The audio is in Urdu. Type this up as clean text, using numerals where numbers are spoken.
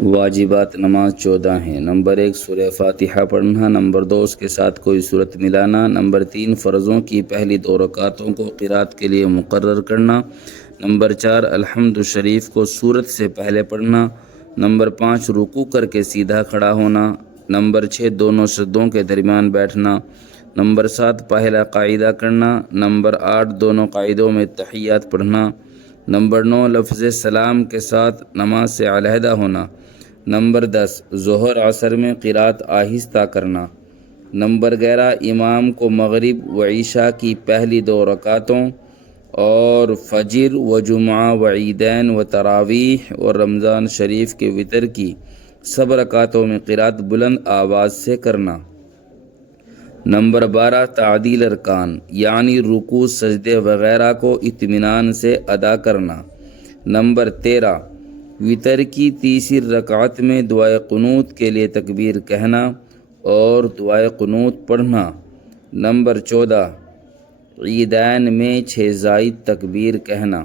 واجبات نماز 14 ہیں۔ نمبر 1 سورہ فاتحہ پڑھنا، نمبر 2 اس کے ساتھ کوئی صورت ملانا، نمبر 3 فرضوں کی پہلی 2 رکعتوں کو قرات کے لیے مقرر کرنا، نمبر 4 الحمد شریف کو سورت سے پہلے پڑھنا، نمبر 5 رکوع کر کے سیدھا کھڑا ہونا، نمبر 6 دونوں سجدوں کے درمیان بیٹھنا، نمبر 7 پہلا قاعدہ کرنا، نمبر 8 دونوں قاعدوں میں تحیات پڑھنا، نمبر 9 لفظ سلام کے ساتھ نماز سے علیحدہ ہونا، نمبر 10 ظہر عصر میں قرات آہستہ کرنا، نمبر 11 امام کو مغرب و عشاء کی پہلی 2 رکعتوں اور فجر و جمعہ و عیدین و تراویح اور رمضان شریف کے وتر کی سب رکعتوں میں قرات بلند آواز سے کرنا، نمبر 12 تعدیل ارکان یعنی رکوع سجدے وغیرہ کو اطمینان سے ادا کرنا، نمبر 13 وتر کی تیسری رکعت میں دعائے قنوت کے لیے تکبیر کہنا اور دعائے قنوت پڑھنا، نمبر 14 عیدین میں 6 زائد تکبیر کہنا۔